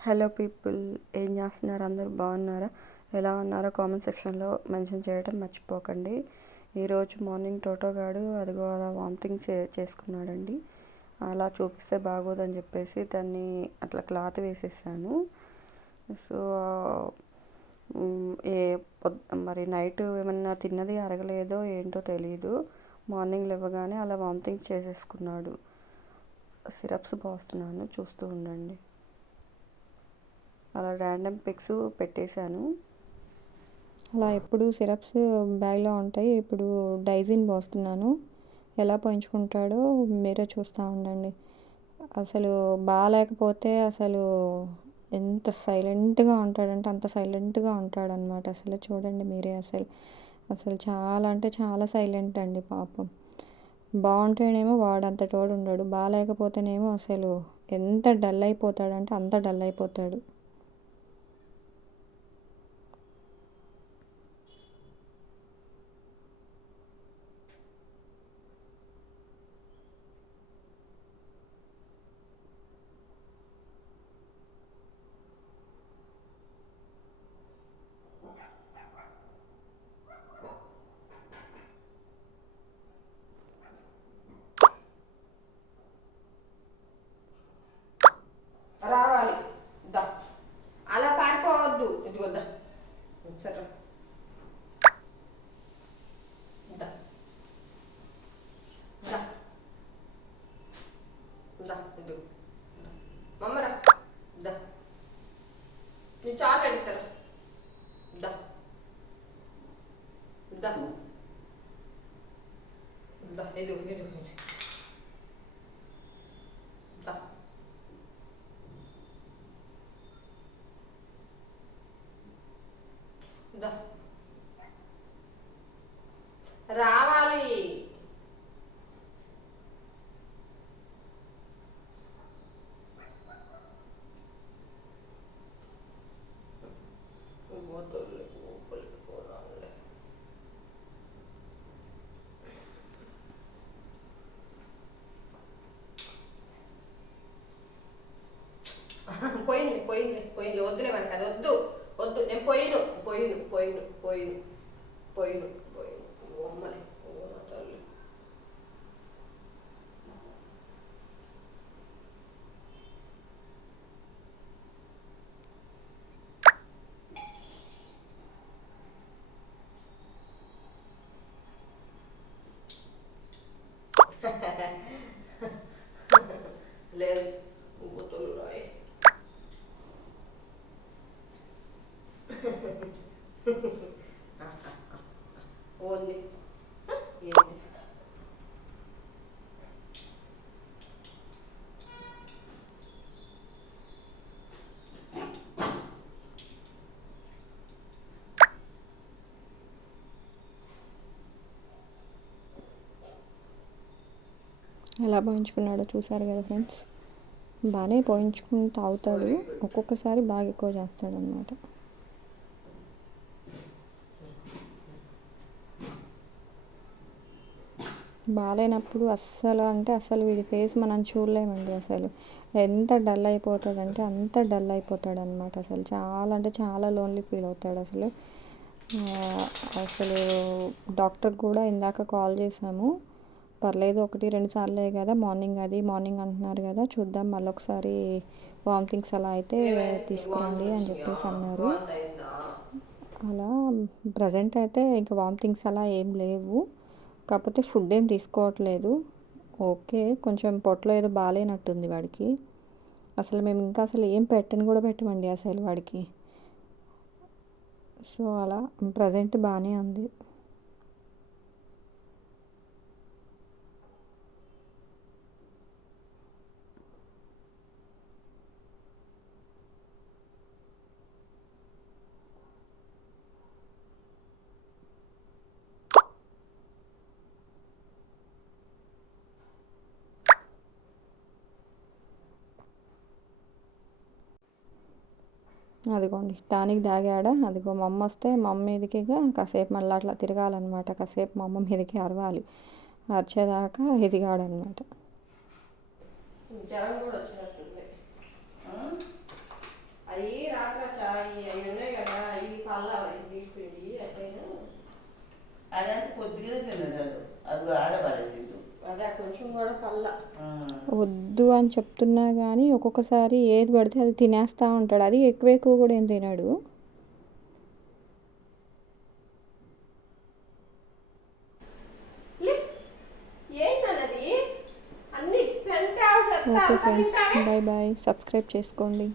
Hello people ఏం చేస్తున్నారు? అందరూ బాగున్నారా? ఎలా ఉన్నారో కామెంట్ సెక్షన్లో మెన్షన్ చేయడం మర్చిపోకండి. ఈరోజు మార్నింగ్ టోటో గాడు అదిగో అలా వామిటింగ్ చే చేసుకున్నాడండి. అలా చూపిస్తే బాగోదని చెప్పేసి దాన్ని అట్లా క్లాత్ వేసేసాను. సో ఏ మరి నైట్ ఏమన్నా తిన్నది అరగలేదో ఏంటో తెలియదు మార్నింగ్ లేవగానే అలా వామిటింగ్ చేసేసుకున్నాడు. సిరప్స్ పోస్తున్నాను చూస్తూ ఉండండి. అలా ర్యాండమ్ పిక్స్ పెట్టేశాను. అలా ఎప్పుడు సిరప్స్ బ్యాగ్లో ఉంటాయి. ఇప్పుడు డైజిన్ పోస్తున్నాను. ఎలా పోయించుకుంటాడో మీరే చూస్తూ ఉండండి. అసలు బాగాలేకపోతే అసలు ఎంత సైలెంట్గా ఉంటాడంటే అంత సైలెంట్గా ఉంటాడనమాట అసలు చూడండి మీరే అసలు. అసలు చాలా అంటే చాలా సైలెంట్ అండి పాపం. బాగుంటేనేమో వాడంత తోడు ఉండడు బాగాలేకపోతేనేమో అసలు ఎంత డల్ అయిపోతాడంటే అంత డల్ అయిపోతాడు రావాలి దా అలా పారిపోవద్దు ఇదిగో దా సరే దా దా దా ఇదిగో మమ్మరా దా నీ చాలు ఎడతారు దా దా దా ఇదిగో ఇదిగో ఇదిగో దా దా రావాలి. పోయింది పోయింది పోయింది. వద్దులే మనకి అది వద్దు. వద్దు నేను పోయిను పోయిను పోయిను పోయిను పోయిను పోయిను ఓమ్మని అమ్మలే ఓ నా తల్లి పోంది ఎలా పోయించుకున్నాడో చూసారు కదా ఫ్రెండ్స్? బాగానే పోయించుకుని తాగుతాడు. ఒక్కొక్కసారి బాగా ఎక్కువ చేస్తాడు అనమాట బాగాలేనప్పుడు అస్సలు అంటే అసలు వీడి ఫేస్ మనం చూడలేమండి అసలు. ఎంత డల్ అయిపోతాడంటే అంత డల్ అయిపోతాడు అనమాట అసలు. చాలా అంటే చాలా లోన్లీ ఫీల్ అవుతాడు అసలు. అసలు డాక్టర్ కూడా ఇందాక కాల్ చేసాము పర్లేదు ఒకటి రెండు సార్లే కదా మార్నింగ్ అది మార్నింగ్ అంటున్నారు కదా చూద్దాం మళ్ళీ ఒకసారి వామిటింగ్స్ అలా అయితే తీసుకురండి అని చెప్పేసి అన్నారు. అలా ప్రజెంట్ అయితే ఇంకా వామిటింగ్స్ అలా ఏం లేవు. కాకపోతే ఫుడ్ ఏం తీసుకోవట్లేదు. ఓకే కొంచెం పొట్టలో ఏదో బాగాలేనట్టుంది వాడికి. అసలు మేము ఇంకా అసలు ఏం పెట్టని కూడా పెట్టమండి అసలు వాడికి. సో అలా ప్రజెంట్ బాగానే ఉంది. అదిగోండి టానిక్ దాగాడ అదిగో మా అమ్మ వస్తే మా అమ్మ కాసేపు మళ్ళీ అట్లా తిరగాలన్నమాట. కాసేపు మా అమ్మ మీదకి అరవాలి. అరిచేదాకా ఎదిగాడనమాట అదంతా తిన్నాడు అది ఆడపడేసి వద్దు అని చెప్తున్నా కానీ ఒక్కొక్కసారి ఏది పడితే అది తినేస్తూ ఉంటాడు. అది ఎక్కువ ఎక్కువ కూడా ఏం తినాడు. Okay friends bye bye. Subscribe చేసుకోండి.